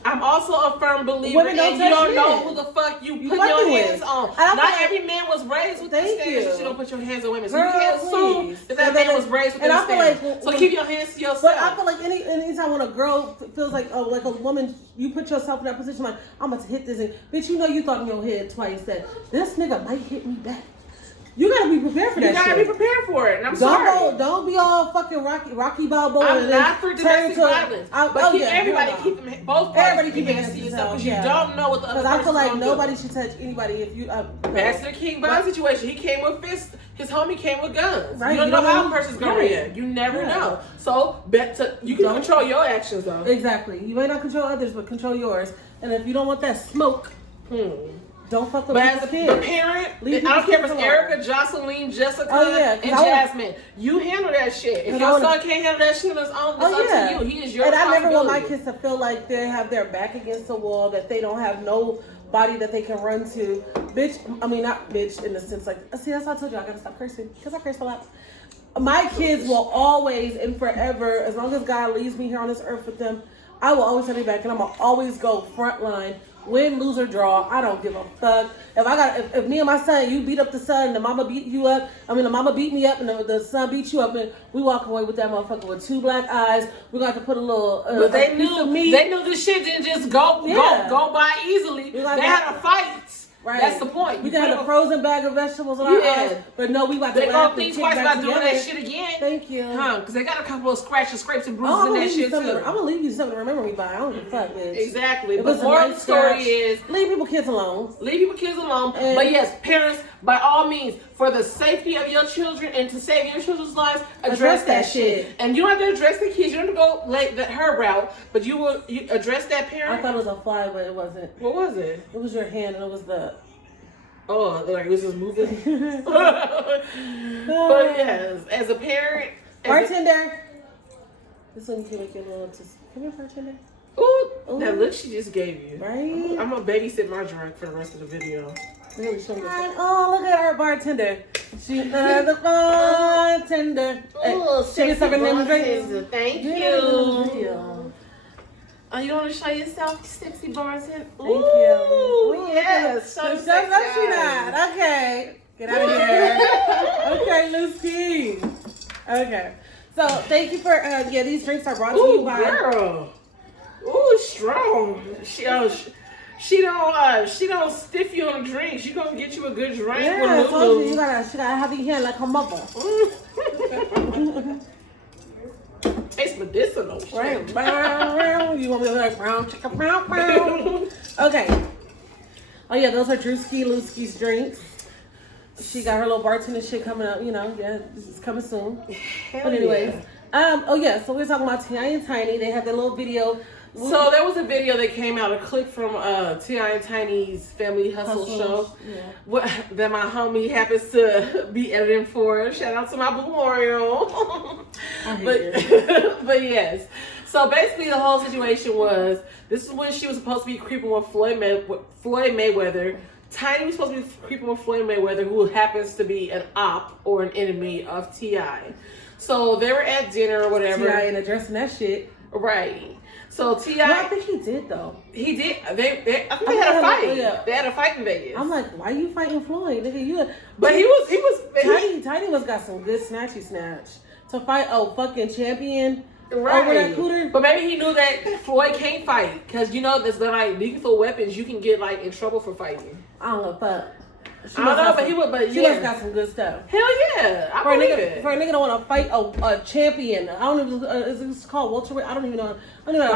I'm also a firm believer in you don't know who the fuck you put your hands on. Not every man was raised with the standards that you don't put your hands on women. So you can't assume that man was raised with the standards. So keep your hands to yourself. But I feel like anytime when a girl feels like a woman, you put yourself in that position like, I'm about to hit this. And bitch, you know you thought in your head twice that this nigga might hit me back. You gotta be prepared for that shit. You gotta be prepared for it, and I'm sorry. Don't be all fucking Rocky Balboa. I'm not for domestic violence, but everybody keep them, both parties keep their hands to yourself, because you don't know what the other person's I feel like nobody should touch anybody if you... That's the King Von situation. He came with fists. His homie came with guns. Right. You don't know how a person's gonna react. You never know. So, you can control your actions, though. Exactly. You may not control others, but control yours. And if you don't want that smoke... Don't fuck with the kid. The parent, I don't care if it's Erica, Jocelyn, Jessica, and Jasmine. You handle that shit. If your son can't handle that shit on his own, it's up to you. He is your responsibility. And I never want my kids to feel like they have their back against the wall, that they don't have nobody that they can run to. Bitch, I mean, not bitch in the sense like, see, that's why I told you I gotta stop cursing, because I curse a lot. My kids will always and forever, as long as God leaves me here on this earth with them, I will always have their back, and I'm gonna always go front line. Win, lose, or draw, I don't give a fuck. If me and my son, you beat up the son, and the mama beat you up, the mama beat me up, and the son beat you up, and we walk away with that motherfucker with two black eyes, we're going to have to put a little but they knew this shit didn't just go by easily. They had a fight. Right. That's the point. We got a frozen bag of vegetables on our eyes, but no, we about to laugh and kick back together. They gonna think twice about doing that shit again. Thank you. Because they got a couple of scratches, scrapes, and bruises in that shit too. I'm gonna leave you something to remember me by. I don't give a fuck, bitch. Exactly. But the moral of the story is leave people kids alone. But yes, parents, by all means, for the safety of your children and to save your children's lives, address that shit. And you don't have to address the kids. You don't have to go like her route, but you address that parent. I thought it was a fly, but it wasn't. What was it? It was your hand, and it was the. Oh, like it was just moving. But yes, as a parent, bartender. This one can make you a little. Come here, bartender. Ooh, that look she just gave you. Right? I'm gonna babysit my drink for the rest of the video. Really show me. Oh, look at our bartender. She's the bartender. Oh, she be serving them drinks. Thank you. Oh, you want to show yourself, sexy bartender? Thank you. Ooh, yes. Show she not. Okay. Get out of here. Okay, loose key. Okay. So, thank you for, these drinks are brought to you by. Girl. Ooh, strong. She don't stiff you on the drink. She gonna get you a good drink. Yeah, I told you, she gotta have your hand like her mother. Tastes medicinal. Right. You want me to like brown chicken, brown. Okay. Oh yeah, those are Drewski Lewski's drinks. She got her little bartender shit coming up. This is coming soon. Hell but anyways, yeah. So we're talking about T.I. and Tiny. They have their little video. So there was a video that came out, a clip from T.I. and Tiny's Family Hustle show. Yeah. That my homie happens to be editing for. Shout out to my boo Mario. But yes. So basically the whole situation was, this is when she was supposed to be creeping with Floyd Mayweather. Tiny was supposed to be creeping with Floyd Mayweather, who happens to be an op or an enemy of T.I. So they were at dinner or whatever. T.I. and addressing that shit. Right. So T.I. Well, I think he did though. He did. I think they had a fight. Yeah. They had a fight in Vegas. I'm like, why are you fighting Floyd? Nigga, you. But he was. Tiny must got some good snatch to fight a fucking champion. Right. Over that cooter. But maybe he knew that Floyd can't fight because there's like lethal weapons. You can get like in trouble for fighting. I don't know, but. I don't know, but he would. But she must got some good stuff. Hell yeah, I believe it. For a nigga don't want to fight a champion. I don't even. Is this called welterweight? I don't even know. I don't know.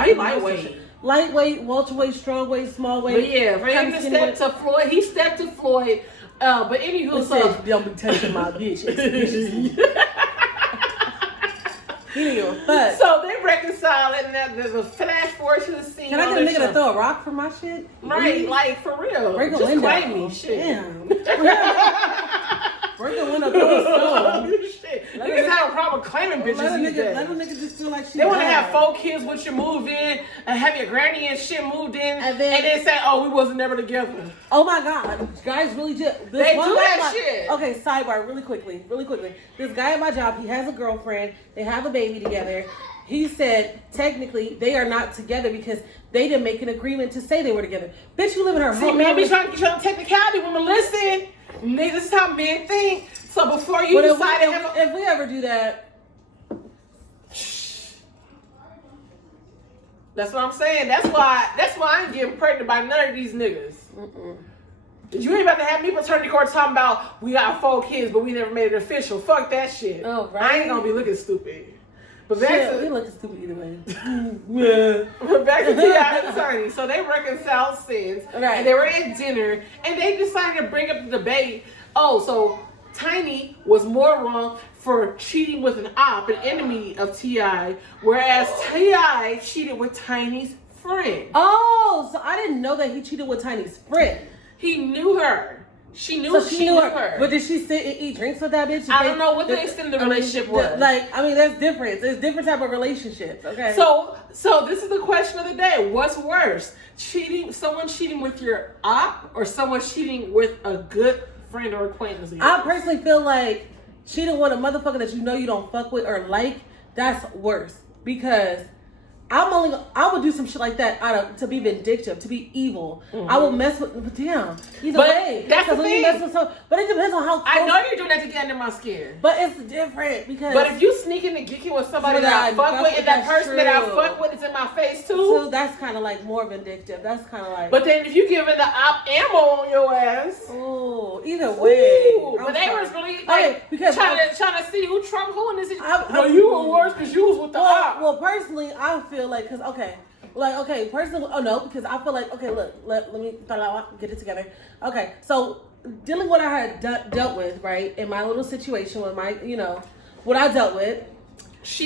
Lightweight, welterweight, strongweight, smallweight. But yeah, for him to step to Floyd, he stepped to Floyd. But anywho, so don't be touching my bitch. So they reconcile and there's a flash forward to the scene. Can I get a nigga to throw a rock for my shit? Right, like for real. Break a just window. claim me, shit. Damn. Break a window, throw a stone. Shit. Niggas have a problem claiming bitches. Let a nigga just feel like she. They want to have 4 kids with you moved in and have your granny and shit moved in and then say, oh, we wasn't never together. Oh my God, guys really just they do that shit. Okay, sidebar, really quickly. This guy at my job, he has a girlfriend. They have a baby together. He said technically they are not together because they didn't make an agreement to say they were together. Bitch, you live in her home. See, man, be trying to technicality. Women, listen. This is how men think. So before you decide if we ever do that, that's what I'm saying. That's why I ain't getting pregnant by none of these niggas. You ain't about to have me paternity court talking about we got 4 kids, but we never made it official. Fuck that shit. Oh, right. I ain't gonna be looking stupid. But back to we looking stupid either way. But back to T.I. and Tiny. So they reconciled sins. Right. And they were at dinner and they decided to bring up the debate. Oh, so Tiny was more wrong for cheating with an op, an enemy of T.I., whereas T.I. cheated with Tiny's friend. Oh, so I didn't know that he cheated with Tiny's friend. He knew her. She knew her. But did she sit and eat drinks with that bitch? I don't know what the extent of the relationship was. There's difference. There's different type of relationships. Okay. So this is the question of the day. What's worse? Someone cheating with your op or someone cheating with a good friend or acquaintance of yours? I personally feel like cheating with a motherfucker that you know you don't fuck with or like, that's worse. Because I would do some shit like that to be vindictive, to be evil. Mm-hmm. I would mess with, but damn, either way. That's the thing. But it depends on how close. I know you're doing that to get under my skin. But it's different because. But if you sneak in and geeking with somebody that I fuck with, and that person that I fuck with is in my face too. So that's kind of like more vindictive. That's kind of like. But then if you giving the op ammo on your ass. Oh, either way. But they was really like trying to see who Trump who in this. No, you were worse because you was with the op. Well, personally, I feel like personally, personally, oh no, because I feel like, okay, look, let me get it together. Okay, so dealing with what I had dealt with, right, in my little situation with my, what I dealt with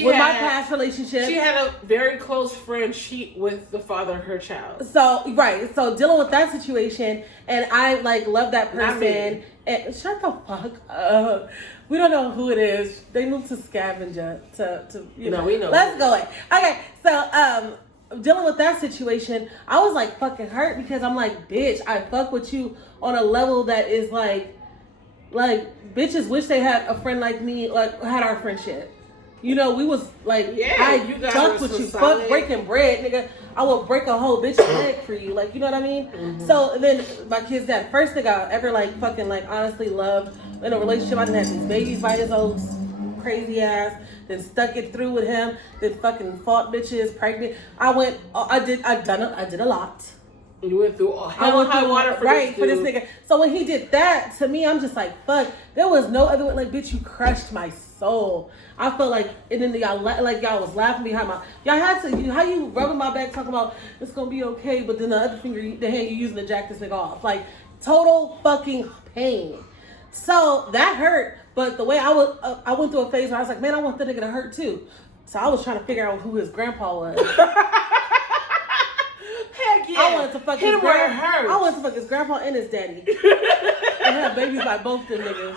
my past relationship. She had a very close friend cheat with the father of her child. So dealing with that situation, and I like love that person. And shut the fuck up. We don't know who it is. They moved to scavenger to No, we know. Let's go. Okay, so dealing with that situation, I was like fucking hurt because I'm like, bitch, I fuck with you on a level that is like bitches wish they had a friend like me, like had our friendship. We was like, I fuck with you, fuck breaking bread, nigga. I will break a whole bitch's leg for you, like, you know what I mean? Mm-hmm. So then my kid's dad, first nigga I ever like fucking like honestly loved in a relationship. I didn't have these babies by his old crazy ass. Then stuck it through with him. Then fucking fought bitches, pregnant. I did a lot. You went through high water for this nigga. So when he did that to me, I'm just like, fuck. There was no other way. Like, bitch, you crushed my soul. I felt like, and then y'all was laughing behind y'all had to, how you rubbing my back talking about it's gonna be okay, but then the other the hand you using to jack this nigga off. Like, total fucking pain. So that hurt, but the way I went through a phase where I was like, man, I want the nigga to hurt too. So I was trying to figure out who his grandpa was. Heck yeah. I wanted to fuck his grandpa. I wanted to fuck his grandpa and his daddy. And have babies by both them niggas.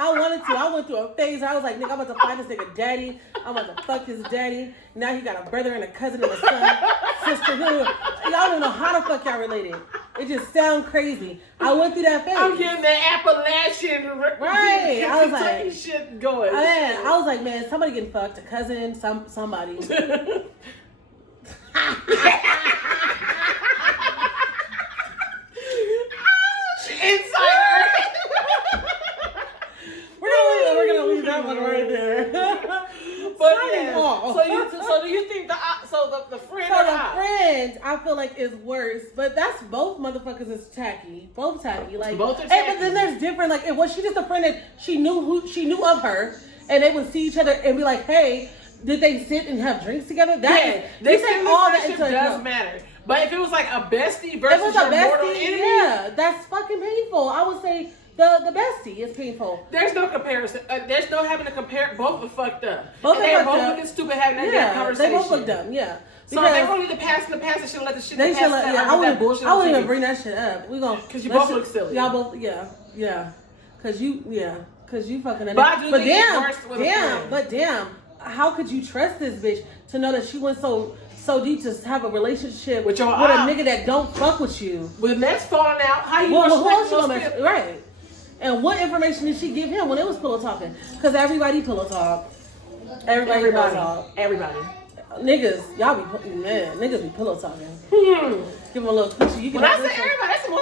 I went through a phase where I was like, nigga, I'm about to find this nigga daddy. I'm about to fuck his daddy. Now he got a brother and a cousin and a son, sisterhood. Y'all don't know how the fuck y'all related. It just sound crazy. I went through that phase. I'm getting the Appalachian right. I was like, shit going. Man, I was like, man, somebody getting fucked, a cousin, somebody. Insider. We're gonna leave that one right there. But yeah, so do you think the friend? So the friend, I feel like is worse. But that's both motherfuckers is tacky. Both tacky. Like both are tacky. But then there's different. Like, was she just a friend that she knew of her, and they would see each other and be like, hey, did they sit and have drinks together? They say all that does matter. But if it was like a bestie versus your mortal enemy, yeah, that's fucking painful. I would say the bestie is painful. There's no comparison. There's no having to compare. Both are fucked up. Both looking stupid having that conversation. They both look dumb. Yeah. So if they want to pass in the past, they should let the shit in the past. I wouldn't even bring that shit up. We gonna because you both look silly. Y'all both, yeah. Cause you fucking. But I do think it's worse with a friend. But damn, how could you trust this bitch to know that she went so deep to have a relationship with a nigga that don't fuck with you? With Ness falling out, how you right? And what information did she give him when it was pillow talking? Because everybody pillow talk. Everybody. Niggas, niggas be pillow talking. Give them a little coochie. When I say everybody, that's more.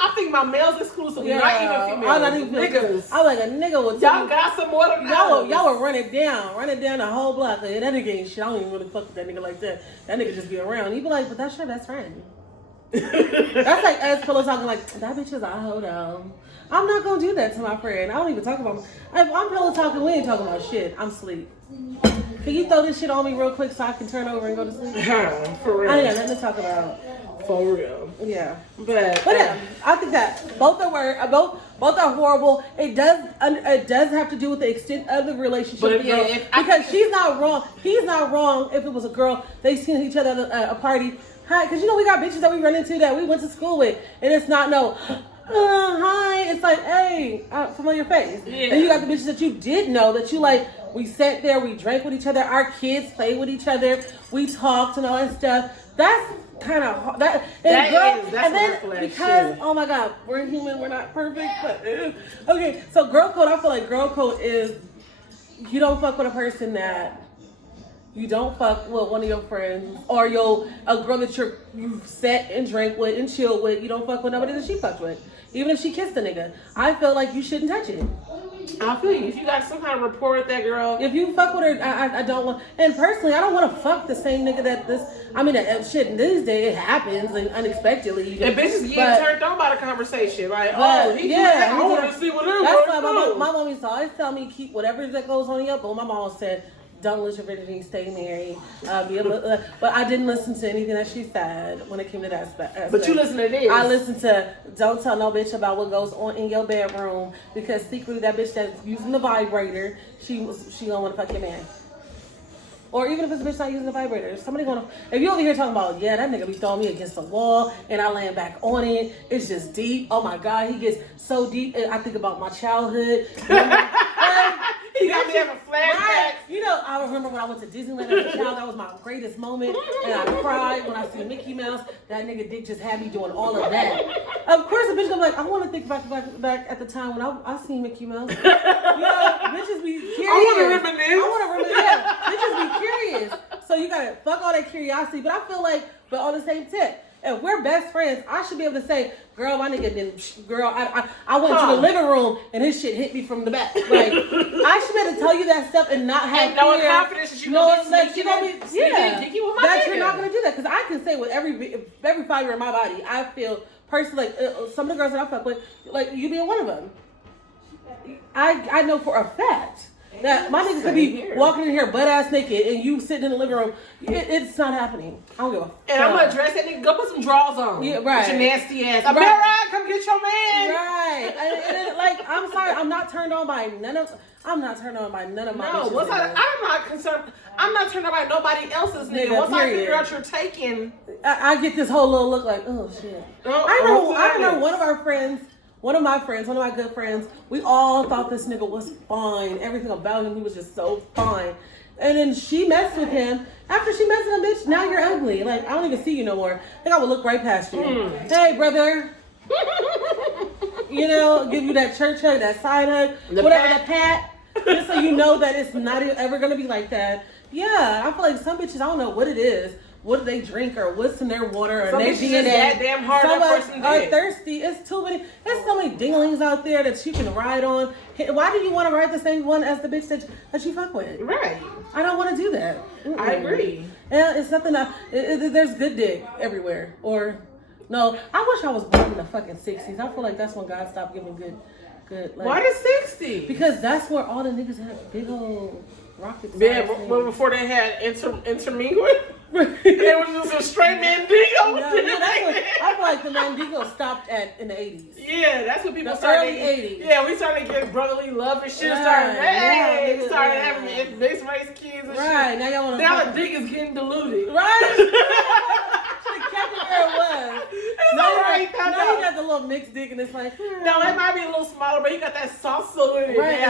I'm thinking about males exclusively, not even females. I'm not even niggas. I like a nigga with y'all got some more than y'all would run it down the whole block. Like, that nigga ain't shit. I don't even really fuck with that nigga like that. That nigga just be around. You be like, but that's your best friend. That's like us pillow talking like, that bitch is a hoe though. I'm not gonna do that to my friend. I don't even talk about if I'm pillow talking, we ain't talking about shit. I'm asleep. Can you throw this shit on me real quick so I can turn over and go to sleep? For real. I ain't got nothing to talk about. For real. Yeah. But yeah, I think that both are horrible. It does have to do with the extent of the relationship. But because she's not wrong. He's not wrong if it was a girl. They seen each other at a party. Hi, because we got bitches that we run into that we went to school with, and it's not hi. It's like, hey, familiar face. Yeah. And you got the bitches that you did know that you like. We sat there, we drank with each other. Our kids played with each other. We talked and all that stuff. That's kind of that's and then because oh my god, we're human, we're not perfect. But okay, so girl code. I feel like girl code is you don't fuck with a person that. You don't fuck with one of your friends or a girl that you've sat and drank with and chilled with. You don't fuck with nobody that she fucked with. Even if she kissed a nigga. I feel like you shouldn't touch it. I feel you. If you got some kind of rapport with that girl. If you fuck with her, I don't want. And personally, I don't want to fuck the same nigga that shit, these days it happens and unexpectedly. And bitches get turned on by the conversation. Like, I want to see what it was. That's why my mom always always tell me keep whatever that goes on in your bowl. My mom said, don't lose your virginity, stay married. But I didn't listen to anything that she said when it came to that aspect. But you listen to this. I listened to don't tell no bitch about what goes on in your bedroom because secretly that bitch that's using the vibrator, she gonna want to fuck your man. Or even if it's a bitch not using the vibrator, somebody gonna. If you over here talking about, yeah, that nigga be throwing me against the wall and I land back on it, it's just deep. Oh my God, he gets so deep. I think about my childhood. He got me having flashbacks. Right. You know, I remember when I went to Disneyland as a child, that was my greatest moment. And I cried when I see Mickey Mouse. That nigga dick just had me doing all of that. Of course, the bitch gonna be like, I want to think back at the time when I seen Mickey Mouse. You know, bitches be curious. I want to reminisce. Yeah, bitches be curious. So you gotta fuck all that curiosity. But I feel like, but on the same tip, if we're best friends, I should be able to say, girl, my nigga didn't, girl, I went to the living room and his shit hit me from the back. Like, I should be able to tell you that stuff and not have no fear. confidence that you know that you're not going to do that. Because I can say with every fiber in my body, I feel personally, like, some of the girls that I fuck with, like, you being one of them. I know for a fact that my niggas could be walking in here butt ass naked and you sitting in the living room. It's not happening. I don't give a fuck. And I'm gonna dress that nigga. Go put some drawers on. Yeah, right. With your nasty ass. I'm right. Come get your man. Right. And like, I'm sorry, I'm not turned on by none of my bitches. No, I'm not concerned. I'm not turned on by nobody else's nigga. Once I figure out you're taking, I get this whole little look like, oh shit. I remember one of my good friends, we all thought this nigga was fine. Everything about him, he was just so fine. And then she messed with him. After she messed with him, bitch, now you're ugly. Like, I don't even see you no more. I think I would look right past you. Hey, brother. You know, give you that church hug, that side hug, the pat. Just so you know that it's not ever going to be like that. Yeah, I feel like some bitches, I don't know what it is. What do they drink or what's in their water or their DNA? That damn hard that person are thirsty. It's too many. There's so many dinglings out there that you can ride on. Why do you want to ride the same one as the bitch that you fuck with? Right. I don't want to do that. I agree. And it's nothing. There's good dick everywhere. Or no, I wish I was born in the fucking 60s. I feel like that's when God stopped giving good. Like, why the 60s? Because that's where all the niggas had big old rockets. Yeah, but before they had intermingling. It was just a straight Mandingo. I feel like the Mandingo stopped in the 80s. Yeah, that's what people started. Early 80s. Yeah, we started getting brotherly love and shit. Started having mixed race kids and shit. Right, now the dick is getting diluted. Right. Should have kept it where it was. Now you got the little mixed dick and it's like, no, it might be a little smaller, but you got that salsa in it. Right,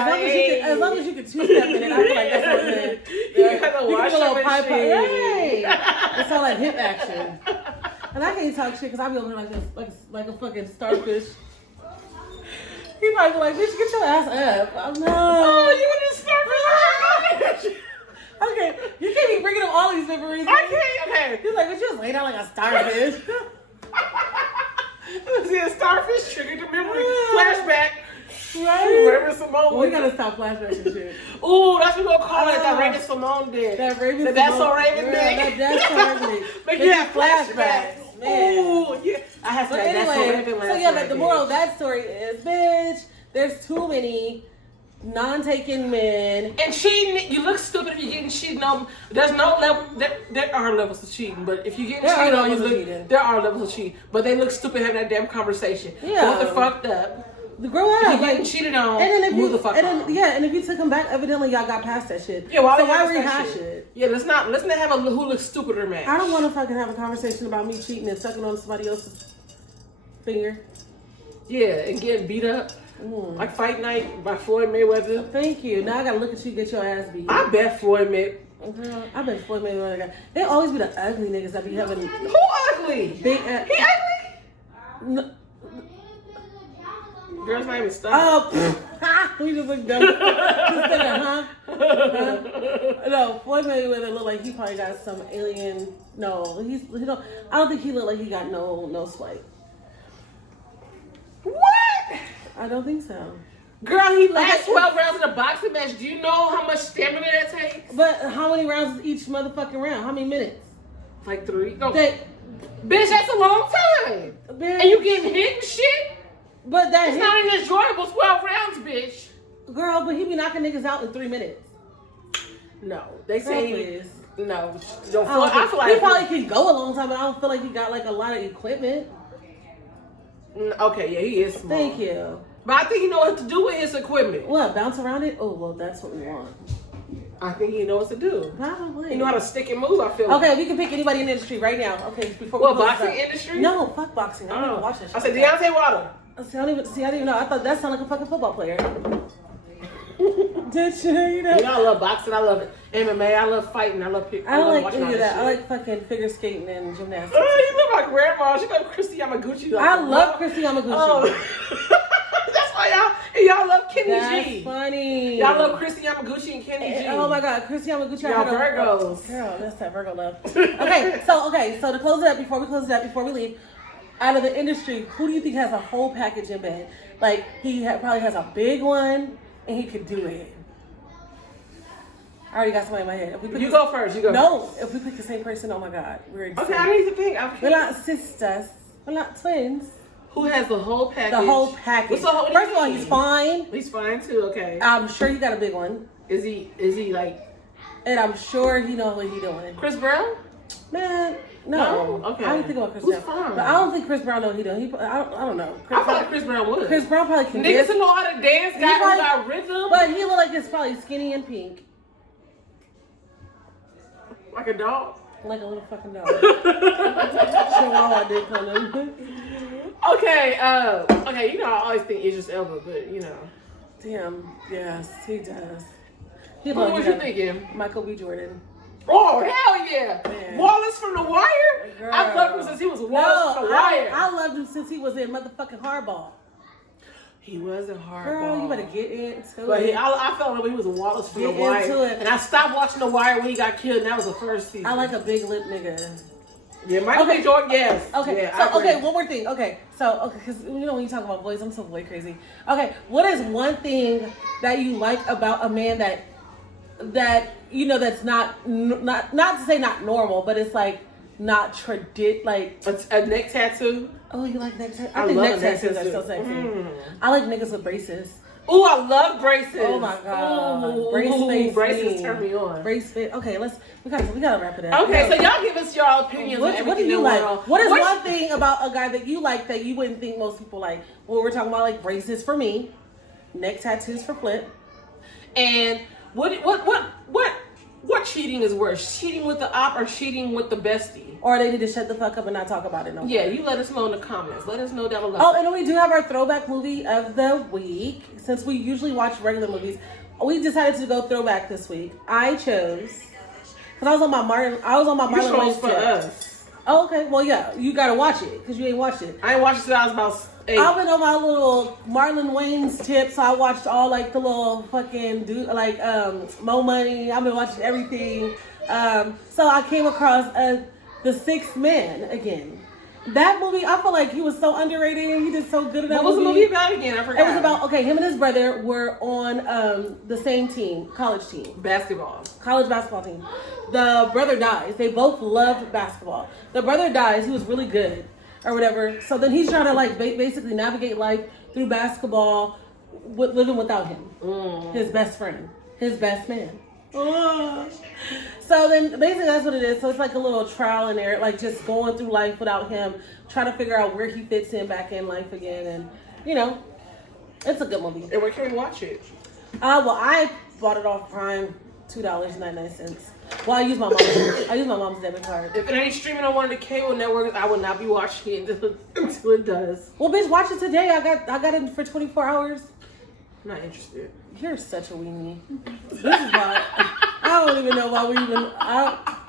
as long as you can two-step in it, I feel like that's okay. You got the wash up pipe. Right. It's all like hip action. And I can't talk shit because I be over here like this, like a fucking starfish. He might be like, bitch, get your ass up. I'm no. Oh, you want to starfish? Okay, you can't be bringing up all these different reasons. I can't. Okay. He's like, but you just lay down like a starfish. See, a starfish triggered the memory flashback. Right? Raven Simone. We gotta stop flashbacks and shit. Ooh, that's what we're gonna call it. That Raven Simone did. That Raven Simone. That's so Raven did. That's so Raven. But you have flashbacks. Man. Ooh, yeah. I have to say that's so Raven. So yeah, but the moral of that story is, bitch, there's too many non-taken men. And cheating, you look stupid if you're getting cheated on. There's no level. There are levels of cheating, but if you're getting cheated on, there are levels of cheating. But they look stupid having that damn conversation. Yeah. Both are fucked up. Grow up. If you getting cheated on, and then move the fuck on. And if you took him back, evidently y'all got past that shit. Yeah, why rehash it? Yeah, let's not have a who looks stupider match. I don't want to fucking have a conversation about me cheating and sucking on somebody else's finger. Yeah, and getting beat up. Like Fight Night by Floyd Mayweather. Thank you. Now I gotta look at you get your ass beat. I bet Floyd I bet Floyd Mayweather. They always be the ugly niggas that be having. Who ugly? He ugly? No. Girl's name is Stop. Oh, we just look dumb. Just thinking, huh? No, Floyd Mayweather look like he probably got some alien. No, he don't. I don't think he look like he got no swipe. What? I don't think so. Girl, he lasts 12 rounds in a boxing match. Do you know how much stamina that takes? But how many rounds is each motherfucking round? How many minutes? Like 3. No. Bitch, that's a long time. Bitch. And you getting hit and shit? But it's not an enjoyable 12 rounds, bitch. Girl, but he be knocking niggas out in 3 minutes. No, they say Please. no. I feel like he probably can go a long time, but I don't feel like he got like a lot of equipment. Okay, yeah, he is small. Thank you. But I think he know what to do with his equipment. What, bounce around it? Oh, well, that's what we want. I think he knows what to do. Probably. He know how to stick and move, I feel. Okay, we can pick anybody in the industry right now. Okay, before we What, close boxing this up. industry? No, fuck boxing. I don't even watch that shit. I said Deontay Wilder. See, I don't even know. I thought that sounded like a fucking football player. Did you? You know I love boxing. I love MMA. I love fighting. I love I don't like watching any all of this that. shit. I like fucking figure skating and gymnastics. Oh, you look like grandma. She got Christy Yamaguchi. Like, I love Christy Yamaguchi. Oh. That's why y'all love Kenny That's G. funny. Y'all love Christy Yamaguchi and Kenny G. Oh my God, Christy Yamaguchi. Y'all Virgos. Girl, that's that Virgo love. Okay, so to close it up, before we leave, out of the industry, who do you think has a whole package in bed? Like probably has a big one, and he could do it. I already got somebody in my head. You go first. No, if we pick the same person, oh my God, we're okay. I need to think. We're not sisters. We're not twins. Who has the whole package? The whole package. First of all, he's fine. He's fine too. Okay. I'm sure he got a big one. Is he like? And I'm sure he knows what he's doing. Chris Brown? Man, no. Okay. I didn't think about Chris Who's Brown. fine? But I don't think Chris Brown knows what he doing. I don't know. I feel like Chris Brown would. Chris Brown probably can Niggas dance. who know how to dance, guys who got rhythm. But he look like he's probably skinny and pink. Like a dog? Like a little fucking dog. Chihuahua dick on him. Okay, okay, you know I always think Idris Elba, but you know. Damn, yes, he does. Who was you thinking? Michael B. Jordan. Oh, hell yeah. Man. Wallace from The Wire? Girl. I loved him since he was Wallace from The Wire. I loved him since he was in motherfucking Hardball. He was a hardball. Girl, you better get into but it. I felt like he was Wallace from Get The Wire. into it. And I stopped watching The Wire when he got killed, and that was the first season. I like a big lip nigga. Yeah, Michael B. Jordan, yes. Okay, yeah, so, one more thing. Okay, because you know when you talk about boys, I'm so boy crazy. Okay, what is one thing that you like about a man that you know that's not to say not normal, but it's like not like a neck tattoo? Oh, you like neck tattoos? I think love neck tattoos are so sexy. I like niggas with braces. Oh, I love braces. Oh my God. Ooh, braces turn me on. Brace fit. Okay, we gotta wrap it up. Okay, so y'all give us your opinions on everything. What do you like? What is one thing about a guy that you like that you wouldn't think most people like? Well, we're talking about like braces for me, neck tattoos for Flip. And what cheating is worse? Cheating with the op or cheating with the bestie? Or they need to shut the fuck up and not talk about it no more. Yeah, you let us know in the comments. Let us know down below. Oh, and then we do have our throwback movie of the week. Since we usually watch regular movies, we decided to go throwback this week. I chose because I was on my Marlon Wayans for tip. us. Oh, okay. Well, yeah, you gotta watch it because you ain't watched it. I ain't watched it since I was about 8. I've been on my little Marlon Wayans tip, so I watched all like the little fucking Mo Money. I've been watching everything. So I came across The Sixth Man again. That movie, I feel like he was so underrated and he did so good in that movie. What was the movie about again? I forgot. It was about, him and his brother were on the same team, college team. College basketball team. The brother dies. They both loved basketball. The brother dies. He was really good or whatever. So then he's trying to like basically navigate life through basketball, living without him. His best friend. His best man. So then basically that's what it is. So it's like a little trial and error, like just going through life without him, trying to figure out where he fits in back in life again. And you know, it's a good movie. And where can we watch it? Well, I bought it off Prime, $2.99. Well, I use my mom's debit card. If it ain't streaming on one of the cable networks, I will not be watching it until it does. Well, bitch, watch it today. I got it for 24 hours. I'm not interested. You're such a weenie. This is why I don't even know why we even.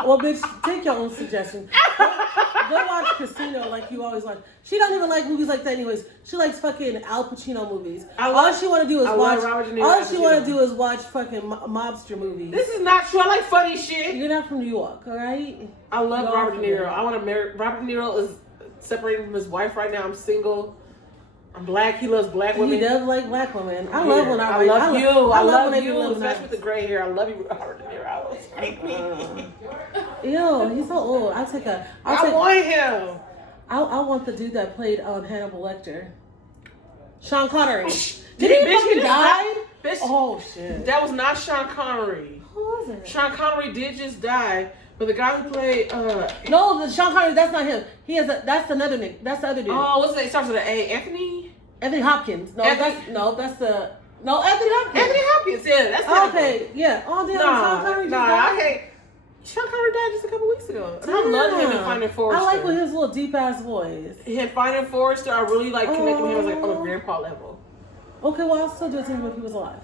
Well, bitch, take your own suggestion. Go watch Casino like you always watch. She don't even like movies like that, anyways. She likes fucking Al Pacino movies. All she want to do is watch. All she want to do is watch fucking mobster movies. This is not true. I like funny shit. You're not from New York, all right? I love Robert De Niro. I want to marry. Robert De Niro is separated from his wife right now. I'm single. I'm black. He loves black women. He does like black women. I love when I love you. I love you. Especially nice. with the gray hair. I love you, Robert De Niro. Take me. Ew, he's so old. I want him. I want the dude that played Hannibal Lecter. Sean Connery. Did he fucking die? Bitch, Oh shit. That was not Sean Connery. Who Who was it? Sean Connery did just die, but the guy who played No, the Sean Connery. That's not him. He has a. That's another nigga. That's the other dude. oh, what's his name? It starts with an A. Anthony Hopkins. No, Anthony- that's the. No, Anthony Hopkins. Anthony Hopkins. Yeah, that's Oh, him. okay, yeah. Oh damn, Sean Connery just I died. can't. Sean Connery died just a couple weeks ago. And I love him in Damn. Finding Forrester. I like with his little deep ass voice. In Finding Forrester, I really like connecting with him as like on a grandpa level. Okay, well I'll still do it to him if he was alive.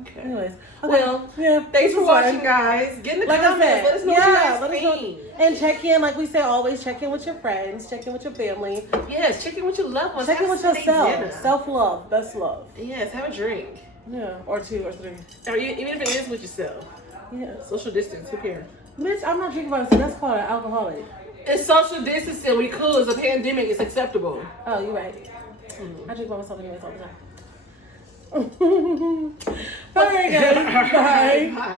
Okay. Anyways, okay. Well, yeah. thanks for it's fine. watching, guys. Get in the Like I comments. said, Let us know yeah, what let you us guys know. think. And check in, like we say, always check in with your friends, check in with your family, Yes, check in with your loved ones. check in Have with some yourself. dinner. Self love, best love. Yes, have a drink. Yeah, or 2 or 3. Or even if it is with yourself. Yeah. Social distance, who cares? Bitch, I'm not drinking by myself. That's called an alcoholic. It's social distancing. We cool. It's a pandemic. It's acceptable. Oh, you're right. I drink by myself anyways all the time. All right, guys. Bye. Bye.